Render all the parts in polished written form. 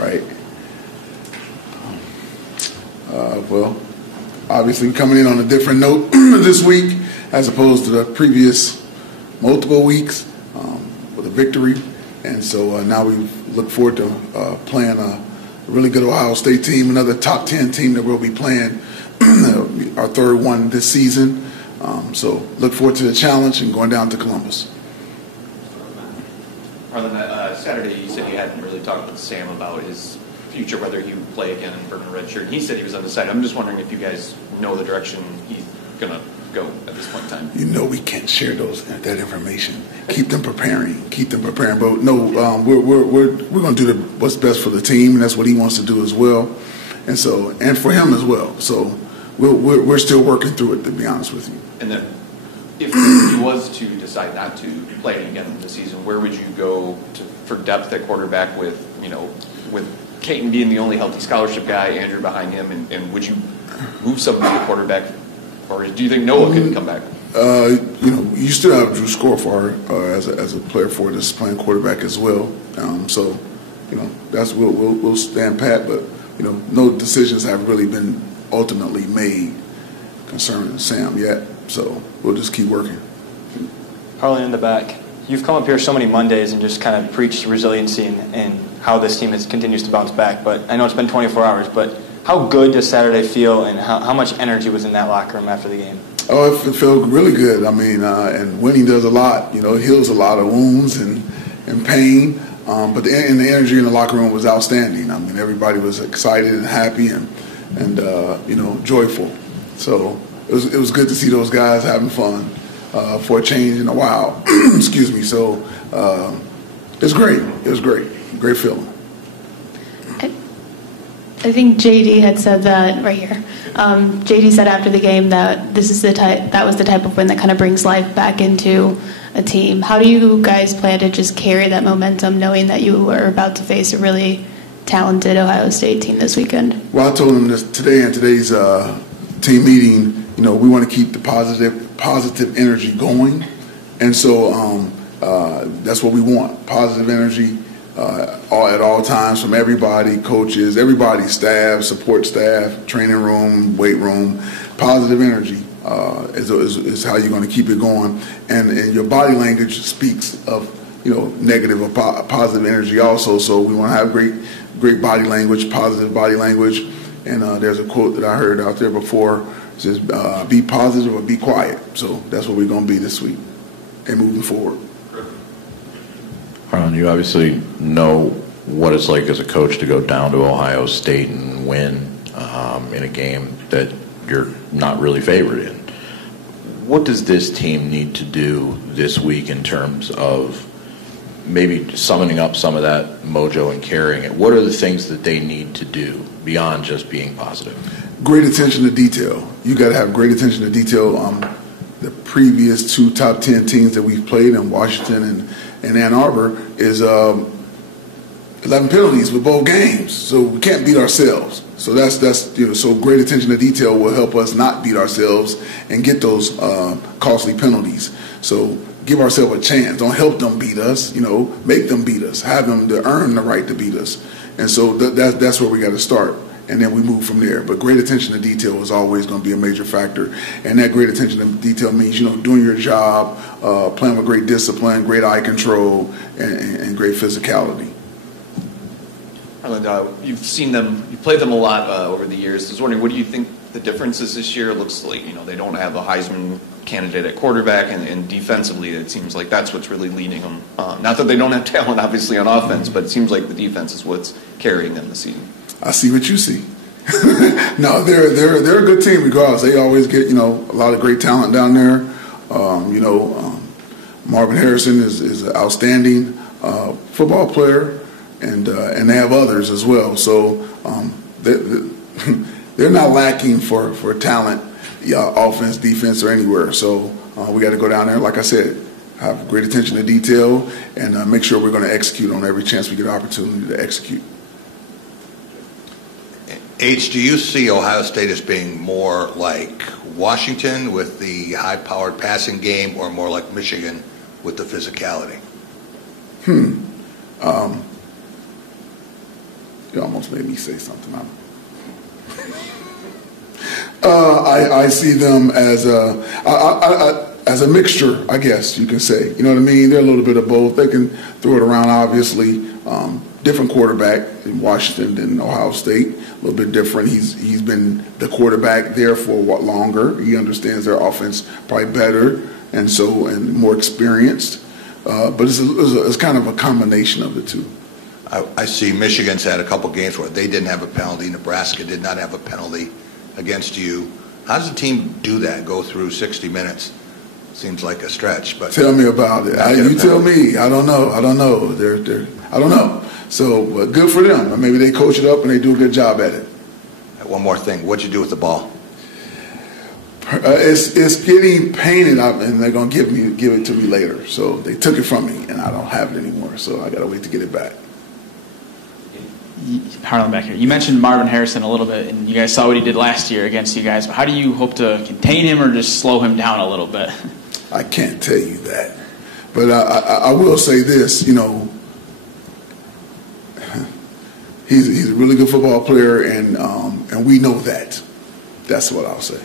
Right. Well, obviously coming in on a different note this week as opposed to the previous multiple weeks with a victory. And so now we look forward to playing a really good Ohio State team, another top 10 team that we'll be playing, our third one this season. So look forward to the challenge and going down to Columbus. Harlan, Saturday you said you hadn't really talked with Sam about his future, whether he would play again in Bergen Red Shirt. He said he was undecided. I'm just wondering if you guys know the direction he's going to go at this point in time. You know we can't share that information. Keep them preparing. But no, we're going to do what's best for the team, and that's what he wants to do as well, and for him as well. So we're still working through it, to be honest with you. And then, if he was to decide not to play again this season, where would you go for depth at quarterback with Caton being the only healthy scholarship guy, Andrew behind him, and would you move somebody to quarterback, or do you think Noah can come back? You still have Drew Scorfar as a player for this playing quarterback as well. So that's we'll stand pat, but no decisions have really been ultimately made concerning Sam yet. So we'll just keep working. Harlan in the back. You've come up here so many Mondays and just kind of preached resiliency and how this team continues to bounce back. But I know it's been 24 hours, but how good does Saturday feel, and how much energy was in that locker room after the game? Oh, it felt really good. I mean, and winning does a lot. It heals a lot of wounds and pain. But the energy in the locker room was outstanding. I mean, everybody was excited and happy and joyful. So it was good to see those guys having fun for a change in a while. Excuse me. So it's great. It was great. Great feeling. I think JD had said that right here. JD said after the game that that was the type of win that kind of brings life back into a team. How do you guys plan to just carry that momentum, knowing that you were about to face a really talented Ohio State team this weekend? Well, I told them this today in today's team meeting. We want to keep the positive energy going, and so that's what we want: positive energy. At all times from everybody, coaches, everybody, staff, support staff, training room, weight room. Positive energy is how you're going to keep it going. And your body language speaks of, negative or positive energy also. So we want to have great body language, positive body language. And there's a quote that I heard out there before. It says, be positive or be quiet. So that's what we're going to be this week and moving forward. Harlan, you obviously know what it's like as a coach to go down to Ohio State and win in a game that you're not really favored in. What does this team need to do this week in terms of maybe summoning up some of that mojo and carrying it? What are the things that they need to do beyond just being positive? Great attention to detail. You got to have great attention to detail. The previous two top 10 teams that we've played in Washington and Ann Arbor is 11 penalties with both games, so we can't beat ourselves. So that's so great attention to detail will help us not beat ourselves and get those costly penalties. So give ourselves a chance. Don't help them beat us. Make them beat us. Have them to earn the right to beat us. And so that's where we got to start. And then we move from there. But great attention to detail is always going to be a major factor. And that great attention to detail means, doing your job, playing with great discipline, great eye control, and great physicality. Harlan, you've played them a lot over the years. I was wondering, what do you think the difference is this year? It looks like, they don't have a Heisman candidate at quarterback, and defensively it seems like that's what's really leading them. Not that they don't have talent, obviously, on offense, but it seems like the defense is what's carrying them this season. I see what you see. No, they're a good team regardless. They always get a lot of great talent down there. Marvin Harrison is an outstanding football player, and they have others as well. So they're not lacking for talent, offense, defense, or anywhere. So we got to go down there, like I said, have great attention to detail, and make sure we're going to execute on every chance we get an opportunity to execute. H, do you see Ohio State as being more like Washington with the high-powered passing game, or more like Michigan with the physicality? almost made me say something. I see them as a mixture, I guess you can say. You know what I mean? They're a little bit of both. They can throw it around, obviously. Different quarterback in Washington than Ohio State. A little bit different. He's been the quarterback there for a lot longer. He understands their offense probably better and more experienced. But it's kind of a combination of the two. I see Michigan's had a couple games where they didn't have a penalty. Nebraska did not have a penalty against you. How does the team do that, go through 60 minutes? Seems like a stretch. But tell me about it. You tell me. I don't know. I don't know. So good for them. Maybe they coach it up and they do a good job at it. One more thing. What'd you do with the ball? It's getting painted up, and they're going to give it to me later. So they took it from me, and I don't have it anymore. So I got to wait to get it back. Harlan back here. You mentioned Marvin Harrison a little bit, and you guys saw what he did last year against you guys. How do you hope to contain him or just slow him down a little bit? I can't tell you that. But I will say this, he's a really good football player, and we know that. That's what I'll say.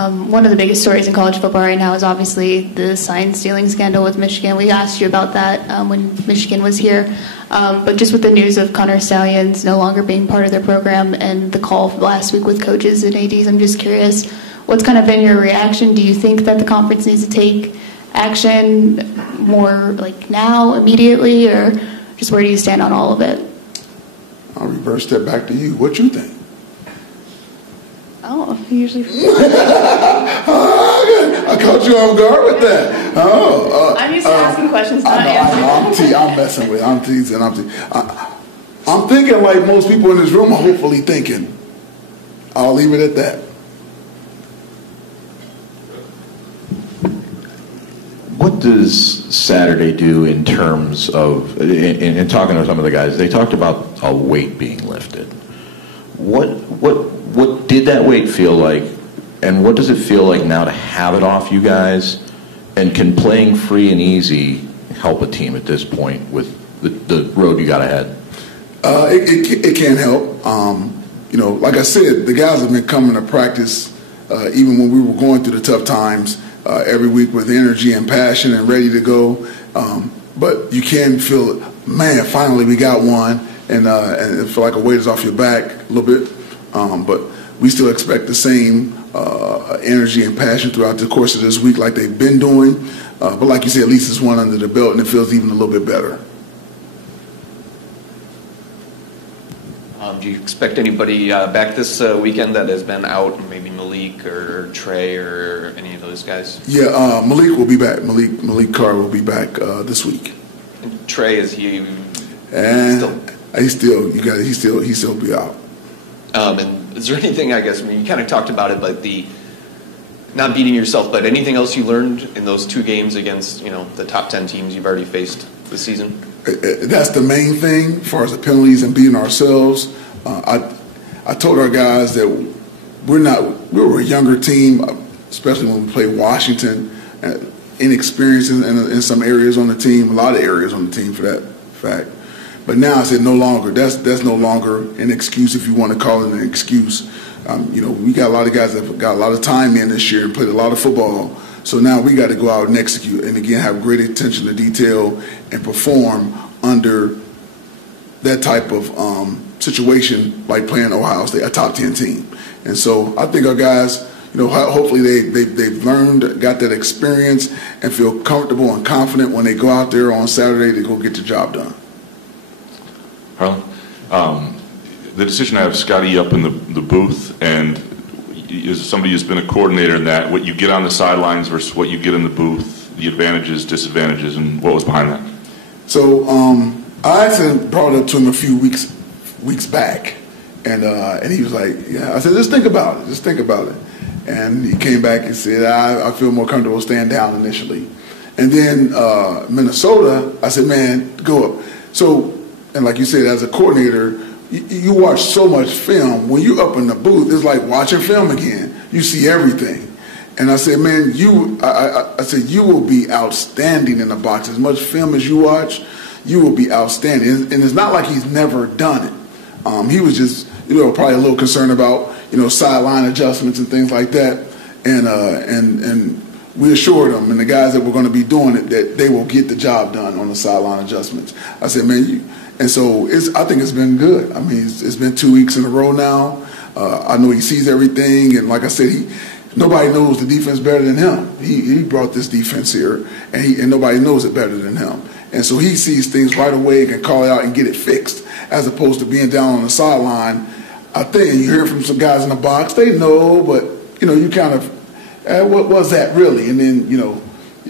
One of the biggest stories in college football right now is obviously the sign stealing scandal with Michigan. We asked you about that when Michigan was here. But just with the news of Connor Stallions no longer being part of their program and the call last week with coaches and ADs, I'm just curious, what's kind of been your reaction? Do you think that the conference needs to take action more like now, immediately, or just where do you stand on all of it? I'll reverse that back to you. What you think? Oh, usually. I caught you off guard with that. I'm used to asking questions, not answering. I'm messing with. I'm teasing. I'm thinking like most people in this room are hopefully thinking. I'll leave it at that. What does Saturday do in terms of, in talking to some of the guys, they talked about a weight being lifted. What did that weight feel like, and what does it feel like now to have it off you guys, and can playing free and easy help a team at this point with the road you got ahead? It can help. Like I said, the guys have been coming to practice even when we were going through the tough times every week with energy and passion and ready to go. But you can feel it. Man, finally we got one, and it feel like a weight is off your back a little bit. But we still expect the same energy and passion throughout the course of this week like they've been doing. But like you said, at least it's one under the belt, and it feels even a little bit better. Do you expect anybody back this weekend that has been out, maybe Malik or Trey or any of those guys? Yeah, Malik will be back. Malik Carr will be back this week. And Trey, is he still? He still be out. And is there anything, I guess, you kind of talked about it, but the not beating yourself, but anything else you learned in those two games against, the top 10 teams you've already faced this season? That's the main thing as far as the penalties and beating ourselves. I told our guys that we were a younger team, especially when we played Washington, inexperienced in some areas on the team, a lot of areas on the team for that fact. But now I said no longer. That's no longer an excuse, if you want to call it an excuse. We got a lot of guys that got a lot of time in this year and played a lot of football. So now we got to go out and execute, and again have great attention to detail and perform under that type of situation, like playing Ohio State, a top 10 team. And so I think our guys, hopefully they've learned, got that experience, and feel comfortable and confident when they go out there on Saturday to go get the job done. Harlan, the decision to have Scotty up in the booth, and as somebody who's been a coordinator in that, what you get on the sidelines versus what you get in the booth, the advantages, disadvantages, and what was behind that? So I actually brought it up to him a few weeks back, and he was like, "Yeah." I said, "Just think about it. Just think about it." And he came back and said, "I feel more comfortable staying down initially." And then Minnesota, I said, "Man, go up." So, and like you said, as a coordinator, you watch so much film. When you're up in the booth, it's like watching film again. You see everything. And I said, man, I said, you will be outstanding in the box. As much film as you watch, you will be outstanding. And it's not like he's never done it. He was just, probably a little concerned about, sideline adjustments and things like that. And we assured them and the guys that were going to be doing it that they will get the job done on the sideline adjustments. I said, man, and so I think it's been good. I mean, it's been 2 weeks in a row now. I know he sees everything, and like I said, nobody knows the defense better than him. He brought this defense here, and nobody knows it better than him. And so he sees things right away and can call it out and get it fixed, as opposed to being down on the sideline. I think you hear from some guys in the box, they know, but you kind of, what was that really? And then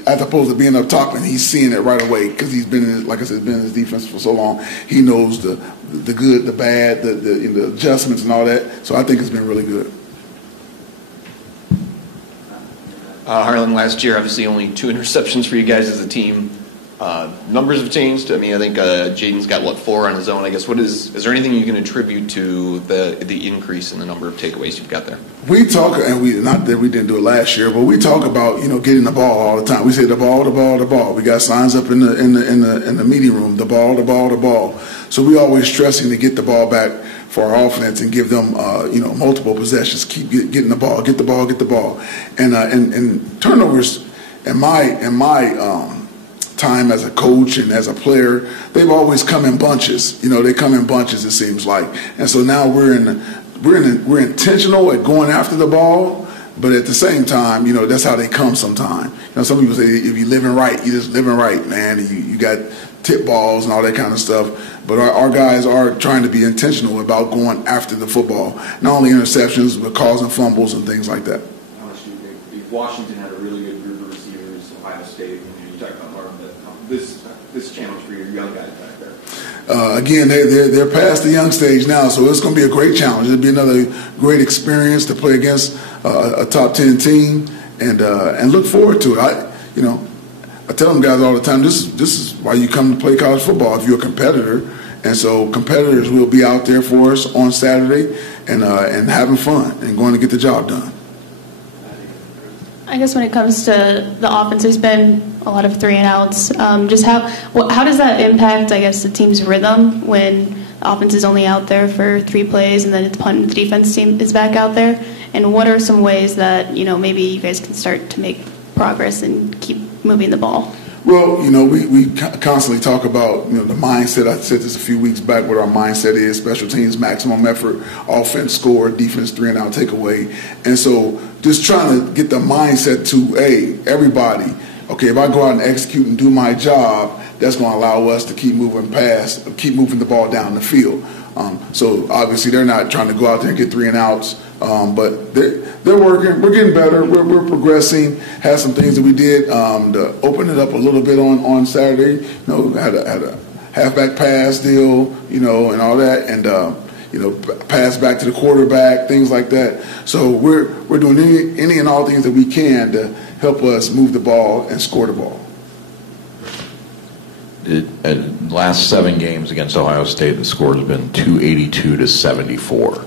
as opposed to being up top and he's seeing it right away because he's been in, like I said, been in his defense for so long. He knows the good, the bad, the adjustments and all that. So I think it's been really good. Harlan, last year, obviously only 2 interceptions for you guys as a team. Numbers have changed. I mean, I think Jaden's got, 4 on his own. I guess is there anything you can attribute to the increase in the number of takeaways you've got there? We talk, and not that we didn't do it last year, but we talk about getting the ball all the time. We say the ball, the ball, the ball. We got signs up in the meeting room, the ball, the ball, the ball. So we always stressing to get the ball back for our offense and give them multiple possessions. Keep getting the ball, get the ball, get the ball, and turnovers. In my time as a coach and as a player, they've always come in bunches. They come in bunches, it seems like. And so now we're intentional at going after the ball, but at the same time, that's how they come sometimes. Some people say if you're living right, you're just living right, man. You got tip balls and all that kind of stuff. But our guys are trying to be intentional about going after the football. Not only interceptions, but causing fumbles and things like that. How much do you think? Washington had a really good group of receivers, Ohio State, you talked about Marvin, but this challenge for your young guys back there? Again, they're past the young stage now, so it's going to be a great challenge. It'll be another great experience to play against a top 10 team, and look forward to it. I tell them guys all the time, this is why you come to play college football if you're a competitor, and so competitors will be out there for us on Saturday and having fun and going to get the job done. I guess when it comes to the offense, there's been a lot of 3-and-outs. Just how does that impact, I guess, the team's rhythm when the offense is only out there for 3 plays and then it's punt and the defense team is back out there? And what are some ways that maybe you guys can start to make progress and keep moving the ball? Well, we constantly talk about, the mindset. I said this a few weeks back, what our mindset is: special teams, maximum effort, offense, score, defense, 3-and-out, takeaway. And so just trying to get the mindset to, hey, everybody, okay, if I go out and execute and do my job, that's going to allow us to keep moving the ball down the field. So obviously they're not trying to go out there and get 3-and-outs, but they're working. We're getting better. We're progressing. Had some things that we did to open it up a little bit on Saturday. Had a halfback pass deal, and all that, and pass back to the quarterback, things like that. So we're doing any and all things that we can to help us move the ball and score the ball. Last 7 games against Ohio State, the score has been 282-74.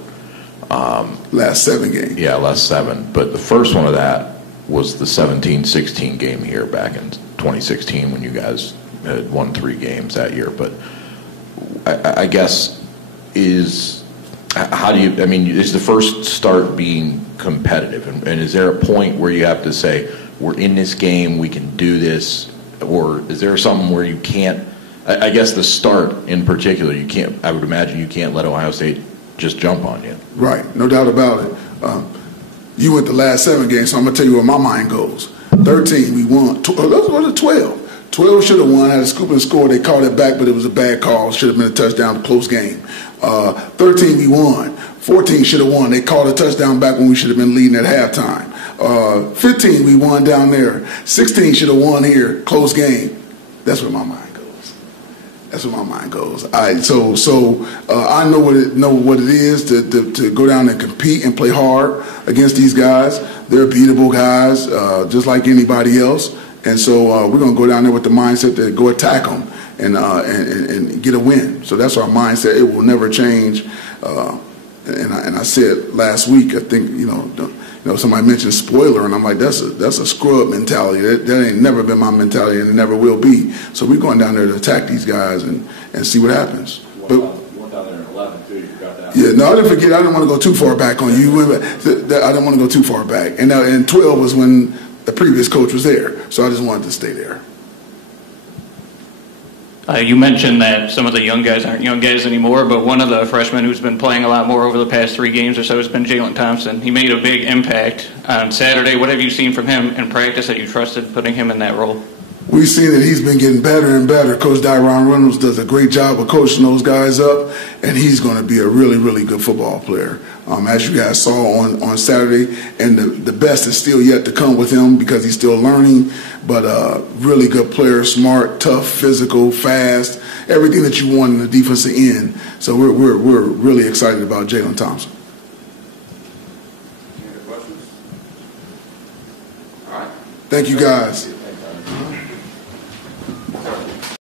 Last 7 games. Yeah, last 7. But the first one of that was the 17-16 game here back in 2016 when you guys had won 3 games that year. But I guess is the first start being competitive? And is there a point where you have to say, we're in this game, we can do this? Or is there something where you can't, I guess the start in particular, I would imagine you can't let Ohio State just jump on you. Right, no doubt about it. You went the last 7 games, so I'm going to tell you where my mind goes. 13, we won. Let's go to 12. 12 should have won, had a scoop and score. They called it back, but it was a bad call. Should have been a touchdown, close game. 13, we won. 14 should have won. They called a touchdown back when we should have been leading at halftime. 15, we won down there. 16 should have won here, close game. That's where my mind goes. That's where my mind goes. All right, so I know what it is to go down and compete and play hard against these guys. They're beatable guys, just like anybody else. And so we're going to go down there with the mindset to go attack them and get a win. So that's our mindset. It will never change. And I said last week, I think, somebody mentioned spoiler, and I'm like, that's a screw-up mentality. That ain't never been my mentality, and it never will be. So we're going down there to attack these guys and see what happens. But You went down there in 11, too. You forgot that. yeah, no, I didn't forget. I didn't want to go too far back on you. I didn't want to go too far back. And 12 was when the previous coach was there, so I just wanted to stay there. You mentioned that some of the young guys aren't young guys anymore, but one of the freshmen who's been playing a lot more over the past 3 games or so has been Jalen Thompson. He made a big impact on Saturday. What have you seen from him in practice that you trusted putting him in that role? We've seen that he's been getting better and better. Coach Dyron Reynolds does a great job of coaching those guys up, and he's going to be a really, really good football player. As you guys saw on Saturday, and the best is still yet to come with him because he's still learning, but really good player, smart, tough, physical, fast, everything that you want in the defensive end. So we're really excited about Jalen Thompson. Any other questions? All right. Thank you, guys.